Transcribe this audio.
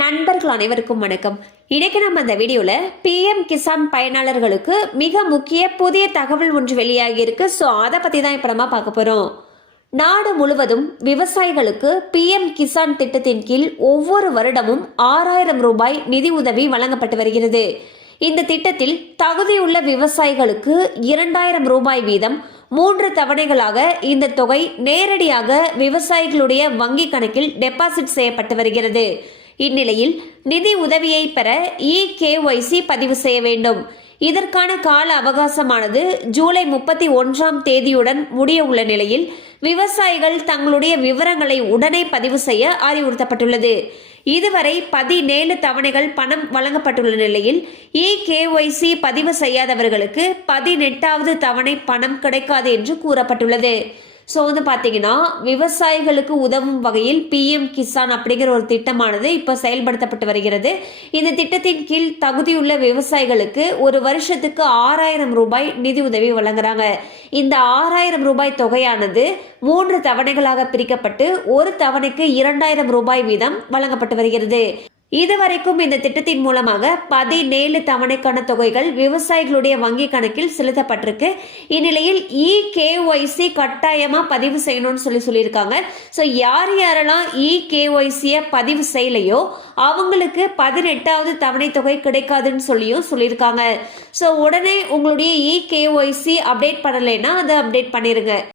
நண்பர்கள் அனைவருக்கும் வணக்கம். இன்னைக்கு நம்ம இந்த வீடியோல பிஎம் கிசான் பயனாளர்களுக்கு மிக முக்கிய புதிய தகவல் ஒன்று வெளியாகி இருக்கு. ஸோ அதை பத்தி தான் இப்ப நம்ம பார்க்க போறோம். நாடு முழுவதும் விவசாயிகளுக்கு பிஎம் கிசான் திட்டத்தின் கீழ் ஒவ்வொரு வருடமும் 6000 ரூபாய் நிதி உதவி வழங்கப்பட்டு வருகிறது. இந்த திட்டத்தில் தகுதியுள்ள விவசாயிகளுக்கு 2000 ரூபாய் வீதம் 3 தவணைகளாக இந்த தொகை நேரடியாக விவசாயிகளுடைய வங்கி கணக்கில் டெபாசிட் செய்யப்பட்டு வருகிறது. இந்நிலையில் நிதி உதவியை பெற EKYC பதிவு செய்ய வேண்டும். இதற்கான கால அவகாசமானது ஜூலை 31ஆம் தேதியுடன் முடிய உள்ள நிலையில் விவசாயிகள் தங்களுடைய விவரங்களை உடனே பதிவு செய்ய அறிவுறுத்தப்பட்டுள்ளது. இதுவரை 17 தவணைகள் பணம் வழங்கப்பட்டுள்ள நிலையில் EKYC பதிவு செய்யாதவர்களுக்கு 18வது தவணை பணம் கிடைக்காது என்று கூறப்பட்டுள்ளது. ஸோ பார்த்தீங்கன்னா விவசாயிகளுக்கு உதவும் வகையில் பிஎம் கிசான் அப்படிங்கிற ஒரு திட்டமானது இப்போ செயல்படுத்தப்பட்டு வருகிறது. இந்த திட்டத்தின் கீழ் தகுதியுள்ள விவசாயிகளுக்கு ஒரு வருஷத்துக்கு 6000 ரூபாய் நிதி உதவி வழங்குறாங்க. இந்த 6000 ரூபாய் தொகையானது 3 தவணைகளாக பிரிக்கப்பட்டு ஒரு தவணைக்கு 2000 ரூபாய் வீதம் வழங்கப்பட்டு வருகிறது. இதுவரைக்கும் இந்த திட்டத்தின் மூலமாக 17 தவணைக்கான தொகைகள் விவசாயிகளுடைய வங்கி கணக்கில் செலுத்தப்பட்டிருக்கு. இந்நிலையில் EKYC கட்டாயமா பதிவு செய்யணும்னு சொல்லியிருக்காங்க. ஸோ யாரெல்லாம் EKYC பதிவு செய்யலையோ அவங்களுக்கு 18வது தவணை தொகை கிடைக்காதுன்னு சொல்லியிருக்காங்க. ஸோ உடனே உங்களுடைய EKYC அப்டேட் பண்ணலைன்னா அதை அப்டேட் பண்ணிருங்க.